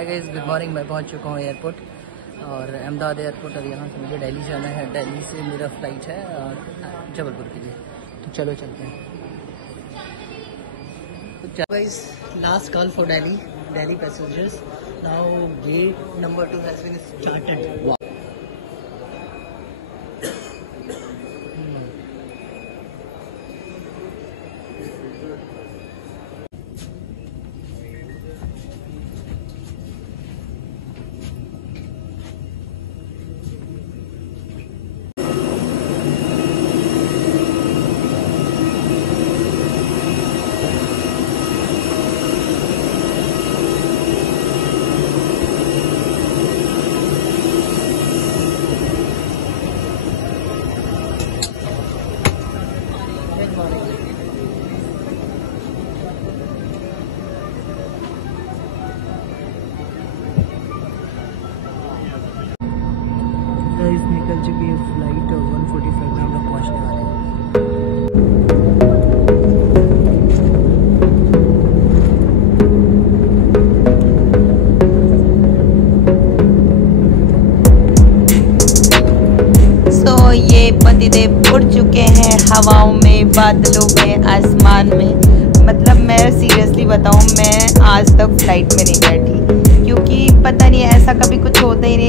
Hi guys, good morning. मैं पहुंच चुका हूं एयरपोर्ट और अहमदाबाद एयरपोर्ट। और यहां से मुझे दिल्ली जाना है। दिल्ली से मेरा फ्लाइट है जबलपुर के लिए। तो चलो चलते हैं। तो guys, last call for Delhi passengers. Now gate number 2 has been started. निकल चुकी है फ्लाइट और 1:45 में हम लोग पहुँचने वाले हैं। सो ये पतिदेव उड़ चुके हैं हवाओं में, बादलों में, आसमान में। मतलब मैं सीरियसली बताऊँ, मैं आज तक फ्लाइट में नहीं बैठी क्योंकि पता नहीं ऐसा कभी कुछ होता ही नहीं।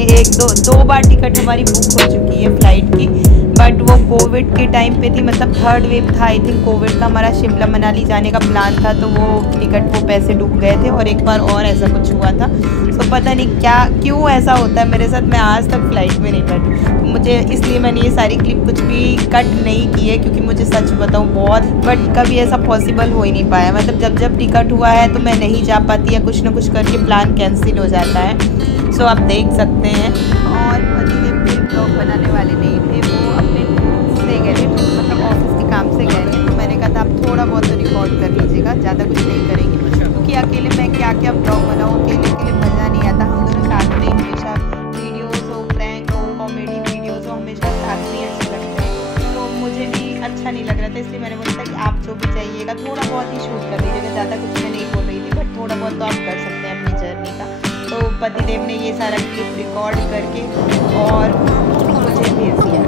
दो बार टिकट हमारी बुक हो चुकी है फ्लाइट की, बट वो कोविड के टाइम पे थी। मतलब थर्ड वेव था आई थिंक कोविड का। हमारा शिमला मनाली जाने का प्लान था, तो वो टिकट वो पैसे डूब गए थे। और एक बार और ऐसा कुछ हुआ था। तो पता नहीं क्यों ऐसा होता है मेरे साथ। मैं आज तक फ्लाइट में नहीं बैठी, तो मुझे इसलिए मैंने ये सारी क्लिप कुछ भी कट नहीं की है क्योंकि मुझे सच बताऊँ बहुत, बट कभी ऐसा पॉसिबल हो ही नहीं पाया। मतलब जब टिकट हुआ है तो मैं नहीं जा पाती, या कुछ ना कुछ करके प्लान कैंसिल हो जाता है। सो आप देख सकते हैं। और पतिदेव भी ब्लॉग बनाने वाले नहीं थे, वो अपने से गए थे, मतलब ऑफिस के काम से गए थे। तो मैंने कहा था आप थोड़ा बहुत तो रिकॉर्ड कर लीजिएगा, ज़्यादा कुछ नहीं करेंगे क्योंकि अकेले मैं क्या ब्लॉग बनाऊँ, अकेले मज़ा नहीं आता। हम दोनों साथ में हमेशा वीडियोज़ हो, प्रैंक हो, कॉमेडी वीडियोज़ हो, हमेशा साथ में अच्छे लगते हैं। तो मुझे भी अच्छा नहीं लग रहा था, इसलिए मैंने बोला था कि आप जो भी चाहिएगा थोड़ा बहुत ही शूट कर लीजिएगा। ज़्यादा कुछ मैं नहीं बोल रही थी, बट थोड़ा बहुत तो आप कर सकते हैं अपनी जर्नी का। तो पतिदेव ने ये सारा क्लिप रिकॉर्ड करके और मुझे भेज दिया।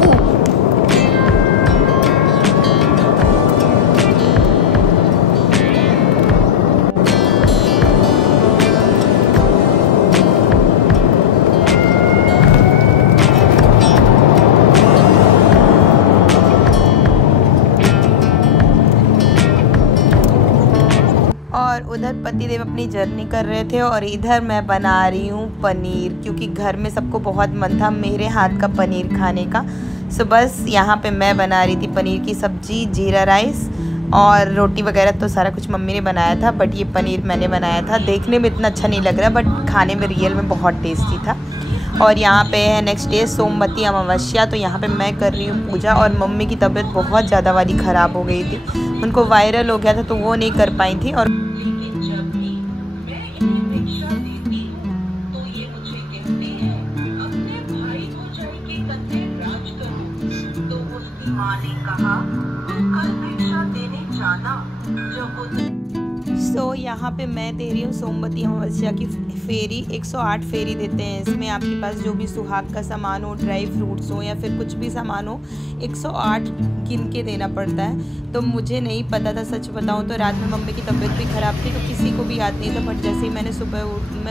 और उधर पतिदेव अपनी जर्नी कर रहे थे और इधर मैं बना रही हूँ पनीर, क्योंकि घर में सबको बहुत मन था मेरे हाथ का पनीर खाने का। सो बस यहाँ पे मैं बना रही थी पनीर की सब्ज़ी, जीरा राइस और रोटी वगैरह तो सारा कुछ मम्मी ने बनाया था, बट ये पनीर मैंने बनाया था। देखने में इतना अच्छा नहीं लग रहा, बट खाने में रियल में बहुत टेस्टी था। और यहाँ पे है नेक्स्ट डे सोमवती अमावस्या, तो यहाँ पे मैं कर रही हूँ पूजा। और मम्मी की तबीयत बहुत ज़्यादा वाली ख़राब हो गई थी, उनको वायरल हो गया था तो वो नहीं कर पाई थी। और सो यहाँ पे मैं दे रही हूँ सोमवती अमावस्या की फेरी। 108 फेरी देते हैं इसमें। आपके पास जो भी सुहाग का सामान हो, ड्राई फ्रूट्स हो या फिर कुछ भी सामान हो, 108 गिन के देना पड़ता है। तो मुझे नहीं पता था, सच बताऊँ तो रात में मम्मी की तबीयत भी ख़राब थी तो किसी को भी याद नहीं था। बट जैसे ही मैं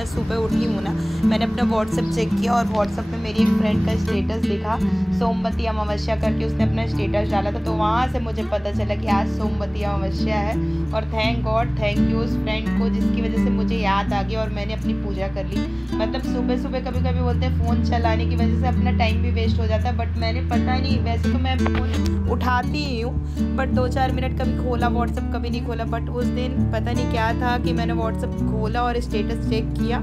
सुबह उठी हूँ ना, मैंने अपना व्हाट्सएप चेक किया और व्हाट्सएप में मेरी एक फ्रेंड का स्टेटस दिखा, सोमवती अमावस्या करके उसने अपना स्टेटस डाला था। तो वहाँ से मुझे पता चला कि आज सोमवती अमावस्या है। और थैंक गॉड, थैंक यू उस फ्रेंड को जिसकी वजह से मुझे याद आ गया और मैंने अपनी पूजा कर ली। मतलब सुबह कभी बोलते हैं फ़ोन चलाने की वजह से अपना टाइम भी वेस्ट हो जाता है, बट मैंने पता नहीं, वैसे तो मैं फ़ोन उठाती ही हूँ, बट 2-4 मिनट कभी खोला व्हाट्सएप, कभी नहीं खोला। बट उस दिन पता नहीं क्या था कि मैंने व्हाट्सएप खोला और स्टेटस चेक किया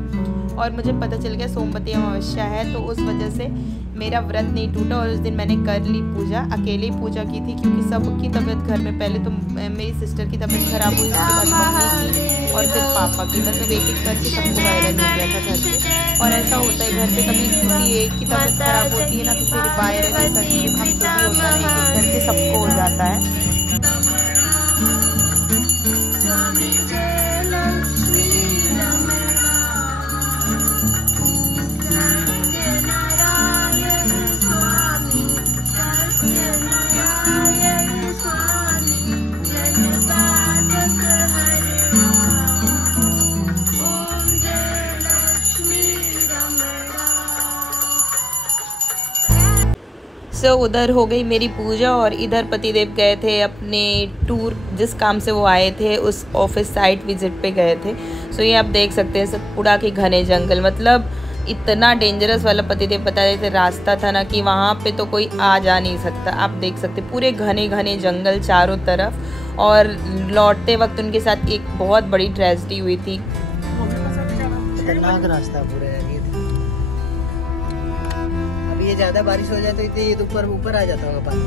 और मुझे पता चल गया सोमवती अमावस्या है। तो उस वजह से मेरा व्रत नहीं टूटा और उस दिन मैंने कर ली पूजा। अकेले ही पूजा की थी क्योंकि सबकी तबीयत घर में, पहले तो मेरी सिस्टर की तबीयत ख़राब हुई, उसके बाद मम्मी की और फिर पापा की। मतलब एक करके सबको वायरल हो गया था घर पे। और ऐसा होता है घर पे, कभी किसी एक की तबीयत ख़राब होती है ना तो फिर वायरल, सर्दी जुकाम जो भी होता है घर पे सबको हो जाता है। सो उधर हो गई मेरी पूजा और इधर पतिदेव गए थे अपने टूर, जिस काम से वो आए थे उस ऑफिस साइट विजिट पे गए थे। सो ये आप देख सकते हैं सतपुड़ा के घने जंगल, मतलब इतना डेंजरस वाला पतिदेव बता रहे थे रास्ता था ना कि वहाँ पे तो कोई आ जा नहीं सकता। आप देख सकते पूरे घने घने जंगल चारों तरफ। और लौटते वक्त उनके साथ एक बहुत बड़ी ट्रेजेडी हुई थी। खतरनाक रास्ता पूरा है ये। अब ये ज्यादा बारिश हो जाए तो ये ऊपर आ जाता होगा पानी।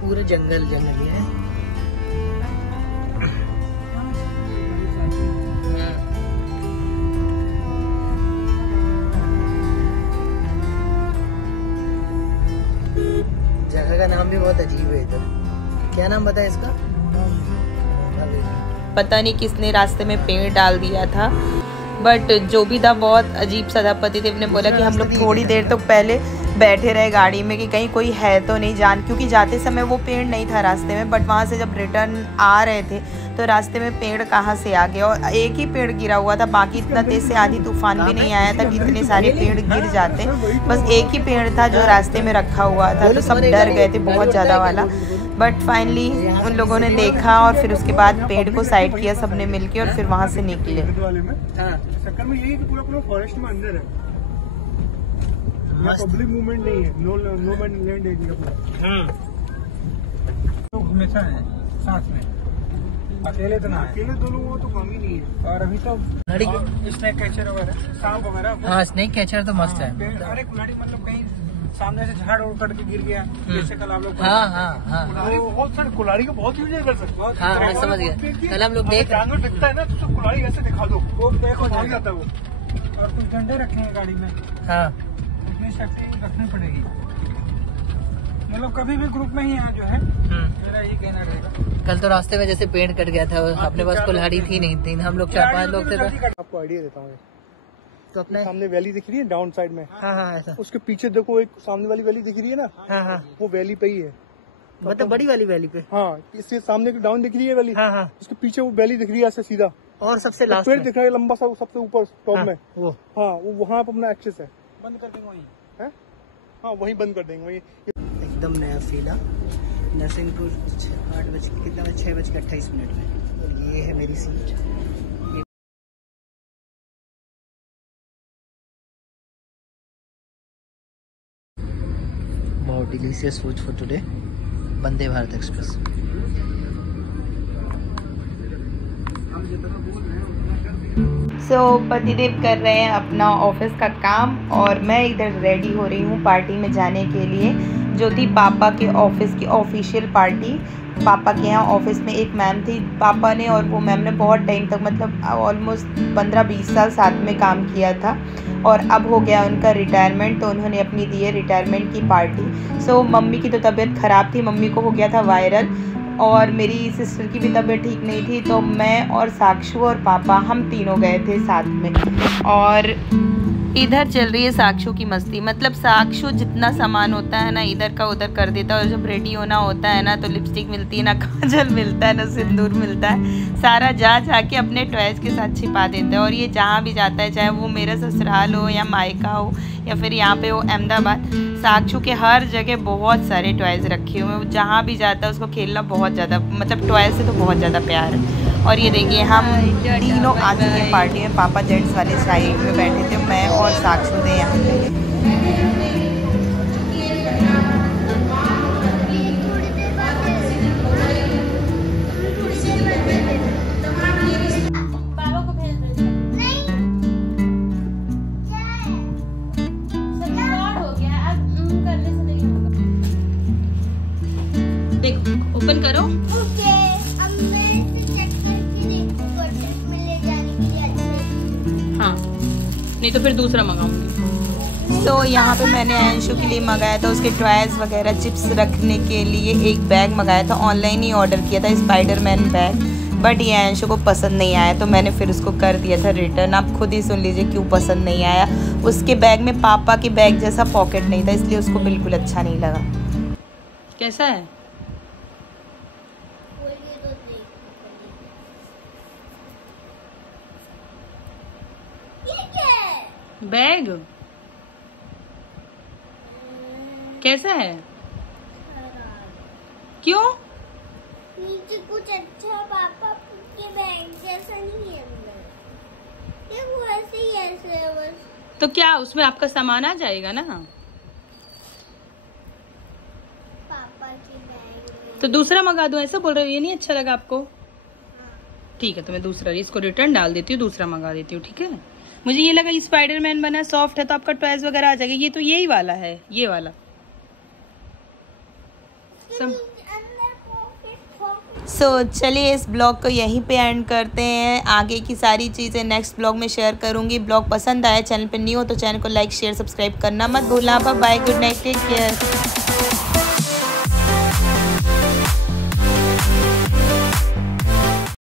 पूरे जंगल ही है। जगह का नाम भी बहुत अजीब है इधर। क्या नाम बताया इसका? पता नहीं किसने रास्ते में पेड़ डाल दिया था, बट जो भी था बहुत अजीब सा था। पतिदेव ने बोला कि हम लोग थोड़ी देर तो पहले बैठे रहे गाड़ी में कि कहीं कोई है तो नहीं जान, क्योंकि जाते समय वो पेड़ नहीं था रास्ते में, बट वहाँ से जब रिटर्न आ रहे थे तो रास्ते में पेड़ कहाँ से आ गया। और एक ही पेड़ गिरा हुआ था, बाकी इतना तेज से आधी तूफान भी नहीं आया था कि इतने सारे पेड़ गिर जाते। बस एक ही पेड़ था जो रास्ते में रखा हुआ था, तो सब डर गए थे बहुत ज़्यादा वाला। बट फाइनली उन लोगों ने देखा और फिर उसके बाद पेड़ को साइड किया सबने मिलके और फिर वहाँ से निकले। चक्कर में यही पूरा फॉरेस्ट में अंदर है, पब्लिक मूवमेंट नहीं है, नो मैन लैंड एरिया पूरा। तो हमेशा है साथ में, अकेले तो ना, अकेले दो लोगों तो कम ही नहीं है। और अभी तो स्नेक कैचर वगैरह, सांप वगैरह। हाँ स्नेक कैचर तो मस्त है। अरे कुल्हाड़ी मतलब कहीं सामने से झाड़ उड़ करके गिर गया, जैसे कल आप लोग। हाँ बहुत सारे कुल्हाड़ी को बहुत यूज कर सकते हो। हाँ मैं समझ गया। कल हम लोग देख जानवर दिखता है ना तो उसको कुल्हाड़ी ऐसे दिखा दो, वो देखो भाग जाता है वो। और कुछ डंडे रखे हैं गाड़ी में। हाँ इतनी शक्ति रखनी पड़ेगी, मतलब कभी भी ग्रुप में ही यहाँ जो है मेरा यही कहना रहेगा। कल तो रास्ते में जैसे पेड़ कट गया था, अपने पास कुल्हाड़ी थी नहीं थी, हम लोग 4-5 लोग थे। आपको आइडिया देता हूँ, तो अपने सामने वैली दिख रही है डाउन साइड में। हाँ ऐसा। उसके पीछे देखो एक सामने वाली वैली दिख रही है ना। हाँ वो वैली पे ही है, मतलब बड़ी वाली वैली पे। हाँ इससे सामने डाउन दिख रही है वैली। हाँ उसके पीछे वो वैली दिख रही है ऐसे सीधा, और सबसे लास्ट पेड़ दिख रहा है लंबा सा सबसे ऊपर टॉप में। वो हाँ वो वहाँ पे अपना एक्सेस है, बंद कर देंगे वहीं है। हाँ वहीं बंद कर देंगे वहीं। एकदम नया फीला नरसिंहपुर 6:28 में। और ये है मेरी सीट। बहुत delicious food for today, Vande Bharat express. So पतिदेव कर रहे हैं अपना ऑफिस का काम और मैं इधर रेडी हो रही हूँ पार्टी में जाने के लिए, जो थी पापा के ऑफिस की ऑफिशियल पार्टी। पापा के यहाँ ऑफिस में एक मैम थी, पापा ने और वो मैम ने बहुत टाइम तक मतलब ऑलमोस्ट 15-20 साल साथ में काम किया था और अब हो गया उनका रिटायरमेंट, तो उन्होंने अपनी दी है रिटायरमेंट की पार्टी। सो मम्मी की तो तबीयत ख़राब थी, मम्मी को हो गया था वायरल और मेरी सिस्टर की भी तबीयत ठीक नहीं थी, तो मैं और साक्षु और पापा हम तीनों गए थे साथ में। और इधर चल रही है साक्षु की मस्ती, मतलब साक्षु जितना सामान होता है ना इधर का उधर कर देता है, और जब रेडी होना होता है ना तो लिपस्टिक मिलती है ना, काजल मिलता है ना, सिंदूर मिलता है, सारा जा के अपने टॉयज के साथ छिपा देता है। और ये जहाँ भी जाता है, चाहे वो मेरा ससुराल हो या मायका हो या फिर यहाँ पे हो अहमदाबाद, साक्षु के हर जगह बहुत सारे टॉयज़ रखे हुए हैं। जहाँ भी जाता है उसको खेलना बहुत ज़्यादा, मतलब टॉयज़ से तो बहुत ज़्यादा प्यार है। और ये देखिए हम तीनों आ चुके हैं पार्टी में, पापा जेंट्स वाले साइड में बैठे थे, मैं और साक्षु थे यहाँ पे। देखो ओपन करो। हाँ नहीं तो फिर दूसरा मंगाऊंगी। तो यहाँ पे मैंने अंशु के लिए मंगाया था उसके टॉयज़ वगैरह, चिप्स रखने के लिए एक बैग मंगाया था, ऑनलाइन ही ऑर्डर किया था स्पाइडरमैन बैग, बट ये अंशु को पसंद नहीं आया तो मैंने फिर उसको कर दिया था रिटर्न। आप खुद ही सुन लीजिए क्यों पसंद नहीं आया। उसके बैग में पापा के बैग जैसा पॉकेट नहीं था, इसलिए उसको बिल्कुल अच्छा नहीं लगा। कैसा है? बैग कैसा है? क्यों? नीचे कुछ अच्छा पापा के बैग जैसा नहीं है अंदर, ये वो ऐसे ही ऐसे है बस। तो क्या उसमें आपका सामान आ जाएगा ना? पापा के बैग तो दूसरा मंगा दूं, ऐसा बोल रहे हो? ये नहीं अच्छा लगा आपको? ठीक है, तो मैं दूसरा, इसको रिटर्न डाल देती हूँ, दूसरा मंगा देती हूँ, ठीक है। मुझे ये लगा ये स्पाइडरमैन बना सॉफ्ट है तो आपका टॉयज वगैरह आ जाएगा। ये तो यही वाला है, ये वाला सो चलिए इस ब्लॉग को यहीं पे एंड करते हैं। आगे की सारी चीज़ें नेक्स्ट ब्लॉग में शेयर करूँगी। ब्लॉग पसंद आया, चैनल पे न्यू हो तो चैनल को लाइक शेयर सब्सक्राइब करना मत भूलना। Bye, good night, take care.